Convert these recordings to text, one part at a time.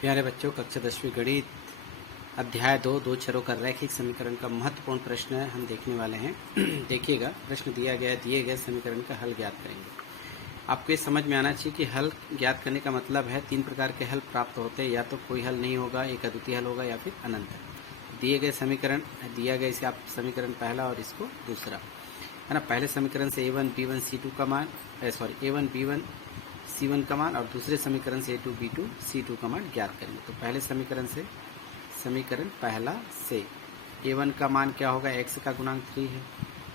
प्यारे बच्चों, कक्षा 10वीं गणित अध्याय 2 चरों का रैखिक समीकरण का महत्वपूर्ण प्रश्न हम देखने वाले हैं। देखिएगा, प्रश्न दिया गया है, दिए गए समीकरण का हल ज्ञात करेंगे। आपको ये समझ में आना चाहिए कि हल ज्ञात करने का मतलब है 3 प्रकार के हल प्राप्त होते हैं, या तो कोई हल नहीं होगा, एक अद्वितीय हल होगा, या फिर अनंत। दिए गए समीकरण दिया गया, इसे आप समीकरण पहला और इसको दूसरा है ना। पहले समीकरण से A1 B1 C2 का मान A1 B1 C1 का मान, और दूसरे समीकरण से A2 B2 C2 का मान ज्ञात करेंगे। तो पहले समीकरण से समीकरण पहला से A1 का मान क्या होगा, x का गुणांक 3 है,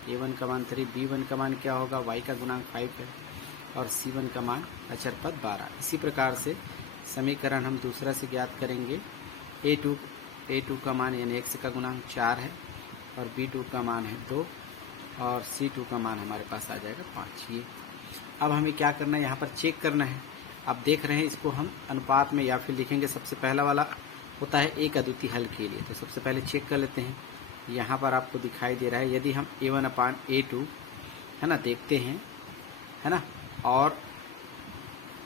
A1 का मान 3, B1 का मान क्या होगा, y का गुणांक 5 है, और C1 का मान अचर पद 12। इसी प्रकार से समीकरण हम दूसरा से ज्ञात करेंगे। A2 का मान यानी x का गुणांक 4 है, और B2 का मान है 2, और C2 का मान हमारे पास आ जाएगा 5। ये अब हमें क्या करना है, यहाँ पर चेक करना है। आप देख रहे हैं, इसको हम अनुपात में या फिर लिखेंगे। सबसे पहला वाला होता है एक अद्वितीय हल के लिए, तो सबसे पहले चेक कर लेते हैं। यहाँ पर आपको दिखाई दे रहा है, यदि हम A1/A2 है ना देखते हैं, है ना, और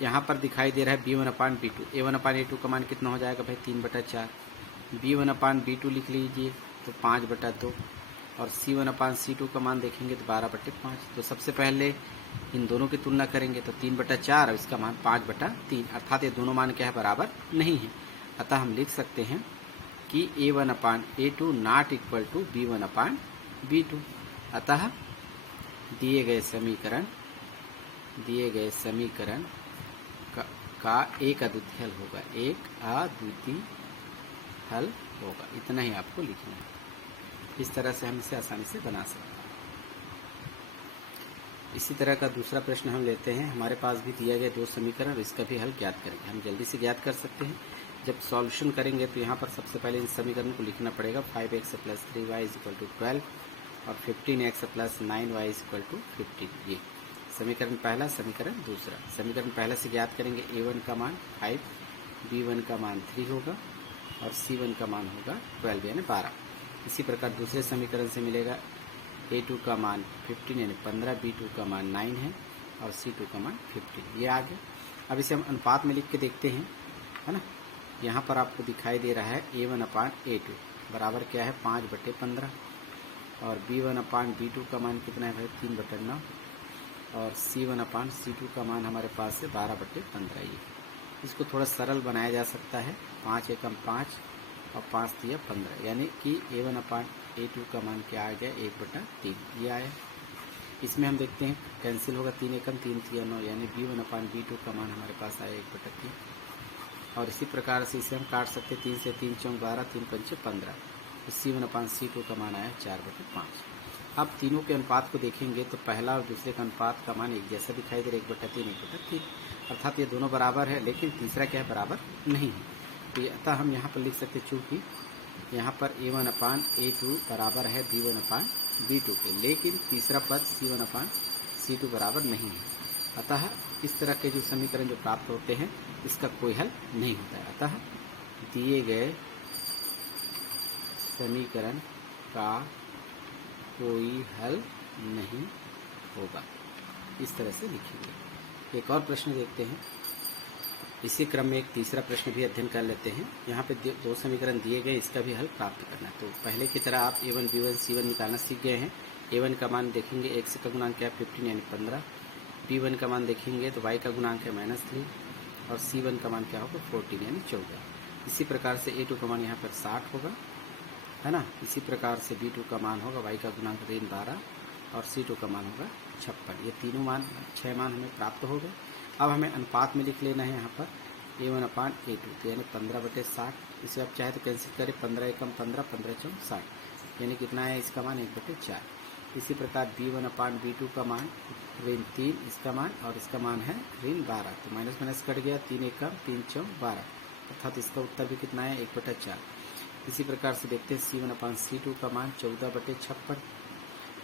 यहाँ पर दिखाई दे रहा है B1/B2। A1/A2 का मान कितना हो जाएगा भाई, 3/4। B1/B2 लिख लीजिए तो 5/2, और C1/C2 का मान देखेंगे तो 12/5। तो सबसे पहले इन दोनों की तुलना करेंगे तो 3/4 और इसका मान 5/3, अर्थात ये दोनों मान क्या है, बराबर नहीं है। अतः हम लिख सकते हैं कि A1/A2 not equal to B1/B2। अतः दिए गए समीकरण का एक अद्वितीय हल होगा, एक अद्वितीय हल होगा। इतना ही आपको लिखना है। इस तरह से हम इसे आसानी से बना सकते हैं। इसी तरह का दूसरा प्रश्न हम लेते हैं। हमारे पास भी दिया गया 2 समीकरण, और इसका भी हल ज्ञात करेंगे। हम जल्दी से ज्ञात कर सकते हैं। जब सॉल्यूशन करेंगे तो यहाँ पर सबसे पहले इन समीकरण को लिखना पड़ेगा। 5x + 3y = 12, और 15x + 9y = 15। ये समीकरण पहला, समीकरण दूसरा। समीकरण पहला से ज्ञात करेंगे A1 का मान 5, B1 का मान 3 होगा, और C1 का मान होगा 12 यानी 12। इसी प्रकार दूसरे समीकरण से मिलेगा A2 का मान 15 यानी 15, B2 का मान 9 है, और C2 का मान 15। ये आ गया। अब इसे हम अनुपात में लिख के देखते हैं, है ना। यहाँ पर आपको दिखाई दे रहा है A1/A2 बराबर क्या है, 5/15, और B1/B2 का मान कितना है भाई, 3/9, और C1/C2 का मान हमारे पास है 12/15। ये इसको थोड़ा सरल बनाया जा सकता है। 5 एकम 5 और 5 तिया 15, यानी कि A1/A2 का मान क्या आ गया, 1/3। ये आया। इसमें हम देखते हैं कैंसिल होगा, 3 एकम 3 तिया 9, यानी B1/B2 का मान हमारे पास आया 1/3। और इसी प्रकार से इसे हम काट सकते हैं, 3 से 3 × 12, 3 × 5 = 15। तो C1/C2 का मान आया 4/5। अब तीनों के अनुपात को देखेंगे तो पहला और दूसरे का अनुपात का मान एक जैसा दिखाई दे रहा है, 1/3 1/3, अर्थात ये दोनों बराबर है। लेकिन तीसरा क्या है, बराबर नहीं है। तो अतः हम यहाँ पर लिख सकते, चूँकि यहाँ पर A1/A2 बराबर है B1/B2 के, लेकिन तीसरा पद C1/C2 बराबर नहीं है। अतः इस तरह के जो समीकरण जो प्राप्त होते हैं, इसका कोई हल नहीं होता है। अतः दिए गए समीकरण का कोई हल नहीं होगा। इस तरह से लिखेंगे। एक और प्रश्न देखते हैं। इसी क्रम में एक तीसरा प्रश्न भी अध्ययन कर लेते हैं। यहाँ पे 2 समीकरण दिए गए, इसका भी हल प्राप्त करना है। तो पहले की तरह आप A1 B1 C1 निकालना सीख गए हैं। A1 का मान देखेंगे, x का गुणांक क्या है, 15 यानी 15। B1 का मान देखेंगे तो y का गुणांक है -3, और C1 का मान क्या होगा, 14 यानी 14। इसी प्रकार से A2 का मान यहाँ पर 60 होगा, है ना। इसी प्रकार से B2 का मान होगा, y का गुणांक 12, और C2 का मान होगा 56। ये तीनों मान 6 मान हमें प्राप्त हो गए। अब हमें अनुपात में लिख लेना है यहाँ पर A1/A2, तो यानी 15/60। इसे आप चाहे तो कैंसिल करें, 15 एकम 15, 15 चौक 60, यानी कितना है, इसका मान 1/4। इसी प्रकार B1/B2 का मान ऋण 3, इसका मान, और इसका मान है ऋण 12। तो माइनस माइनस कट गया, 3 एकम 3 चौक 12, अर्थात इसका उत्तर भी कितना है, 1/4। इसी प्रकार से देखते हैं C1/C2 का मान 14/56।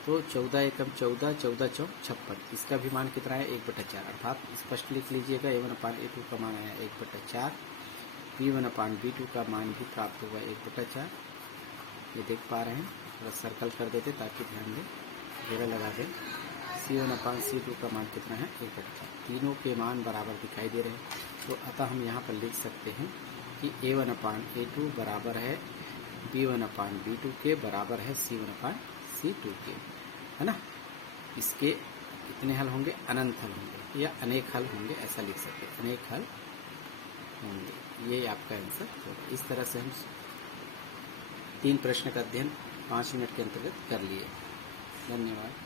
तो 14 एकम 14, 14 चौक 56, इसका भी मान कितना है, 1/4, अर्थात स्पष्ट लिख लीजिएगा। A1/A2 का मान आया 1/4, B1/B2 का मान भी प्राप्त हुआ 1/4। ये देख पा रहे हैं, थोड़ा सर्कल कर देते ताकि ध्यान दें, घेरा लगा दें। C1/C2 का मान कितना है, 1/4। तीनों के मान बराबर दिखाई दे रहे हैं। तो अतः हम यहाँ पर लिख सकते हैं कि A1/A2 बराबर है B1/B2 के बराबर है C1/C2 के, है ना। इसके कितने हल होंगे? अनंत हल होंगे या अनेक हल होंगे, ऐसा लिख सकते हैं, अनेक हल होंगे। ये आपका आंसर होगा। इस तरह से हम 3 प्रश्न का अध्ययन 5 मिनट के अंतर्गत कर लिए। धन्यवाद।